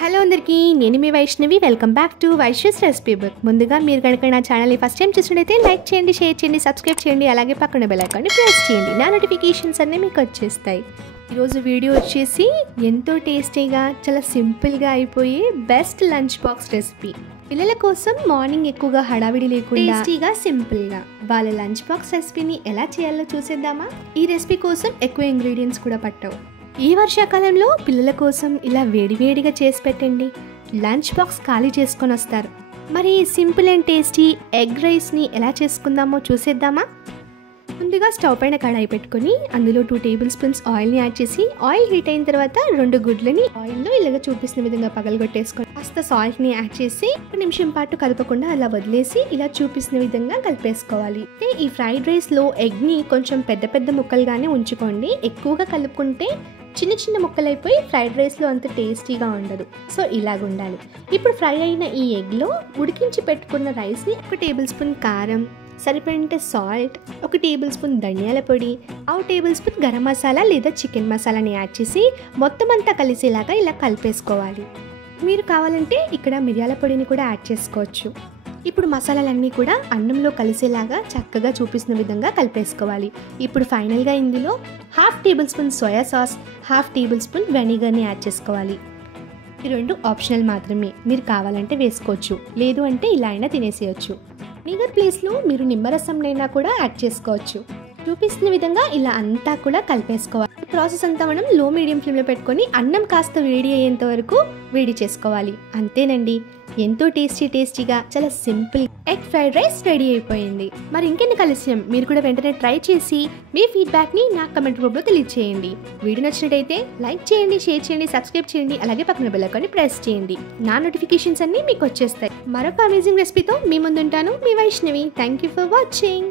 Hello అందరికీ, నేను మీ Vaishnavi. Welcome back to Vaishu's recipe book. ముందుగా మీరు కనుక నా ఛానల్ని ఫస్ట్ టైం చూసినట్టయితే లైక్ చేయండి, షేర్ చేయండి, సబ్స్క్రైబ్ చేయండి. అలాగే పక్కన బెల్ ఐకాన్ని ప్రెస్ చేయండి. నా నోటిఫికేషన్స్ అన్నీ మీకు వచ్చేస్తాయి. ఈరోజు వీడియో వచ్చేసి ఎంతో టేస్టీగా, చాలా సింపుల్గా అయిపోయే బెస్ట్ లంచ్ బాక్స్ రెసిపీ. పిల్లల కోసం మార్నింగ్ ఎక్కువగా హడావిడి లేకుండా టేస్టీగా, సింపుల్గా వాళ్ళ లంచ్ బాక్స్ రెసిపీని ఎలా చేయాలో చూసేద్దామా? ఈ రెసిపీ కోసం ఎక్కువ ఇంగ్రీడియంట్స్ కూడా పట్టవు. ఈ వర్షాకాలంలో పిల్లల కోసం ఇలా వేడివేడిగా చేసి పెట్టండి. లంచ్ బాక్స్ ఖాళీ చేసుకొని వస్తారు. మరి సింపుల్ అండ్ టేస్టీ ఎగ్ రైస్ని ఎలా చేసుకుందామో చూసేద్దామా? ముందుగా స్టవ్ పైన కడాయి పెట్టుకొని అందులో 2 టేబుల్ స్పూన్స్ ఆయిల్ని యాడ్ చేసి, ఆయిల్ హీట్ అయిన తర్వాత 2 గుడ్లని ఆయిల్లో ఇలాగ చూపిస్తున్న విధంగా పగలగొట్టేసుకొని కాస్త సాల్ట్ని యాడ్ చేసి 1 నిమిషం పాటు కలపకుండా అలా వదిలేసి ఇలా చూపిస్తున్న విధంగా కలిపేసుకోవాలి. ఈ ఫ్రైడ్ రైస్లో ఎగ్ని కొంచెం పెద్ద పెద్ద ముక్కలుగానే ఉంచుకోండి. ఎక్కువగా కలుపుకుంటే చిన్న చిన్న ముక్కలైపోయి ఫ్రైడ్ రైస్లో అంత టేస్టీగా ఉండదు. సో ఇలాగ ఉండాలి. ఇప్పుడు ఫ్రై అయిన ఈ ఎగ్లో ఉడికించి పెట్టుకున్న రైస్ని 1 టేబుల్ స్పూన్ కారం, సరిపడినంత సాల్ట్, 1 టేబుల్ స్పూన్ ధనియాల పొడి, 1 టేబుల్ స్పూన్ గరం మసాలా లేదా చికెన్ మసాలాని యాడ్ చేసి మొత్తం అంతా కలిసేలాగా ఇలా కలిపేసుకోవాలి. మీరు కావాలంటే ఇక్కడ మిరియాల పొడిని కూడా యాడ్ చేసుకోవచ్చు. ఇప్పుడు మసాలాలన్నీ కూడా అన్నంలో కలిసేలాగా చక్కగా చూపిస్తున్న విధంగా కలిపేసుకోవాలి. ఇప్పుడు ఫైనల్గా ఇందులో 1/2 tablespoon soya sauce, 1/2 tablespoon వెనిగర్ని యాడ్ చేసుకోవాలి. ఈ 2 ఆప్షనల్ మాత్రమే. మీరు కావాలంటే వేసుకోవచ్చు, లేదు అంటే ఇలా అయినా తినేసేయచ్చు. వెనిగర్ ప్లేస్లో మీరు నిమ్మరసంనైనా కూడా యాడ్ చేసుకోవచ్చు. చూపిస్తున్న విధంగా ఇలా అంతా కూడా కలిపేసుకోవాలి. ప్రాసెస్ అంతా మనం లో మీడియం ఫ్లేమ్లో పెట్టుకొని అన్నం కాస్త వేడి అయ్యేంత వరకు వేడి చేసుకోవాలి. అంతేనండి, ఎంతో టేస్టీగా చాలా simple egg fried rice ready అయిపోయింది. మరి ఇంకెన్ని కలిసాం, మీరు కూడా వెంటనే ట్రై చేసి మీ ఫీడ్బ్యాక్ని నాకు కమెంట్ రూపంలో తెలియజేయండి. వీడియో నచ్చినట్టయితే లైక్ చేయండి, షేర్ చేయండి, సబ్స్క్రైబ్ చేయండి. అలాగే పక్కన బెల్ ఐకాన్ని ప్రెస్ చేయండి. నా నోటిఫికేషన్స్ అన్నీ మీకు వచ్చేస్తాయి. మరొక అమేజింగ్ రెసిపీతో మీ ముందుంటాను, మీ Vaishnavi. Thank you for watching.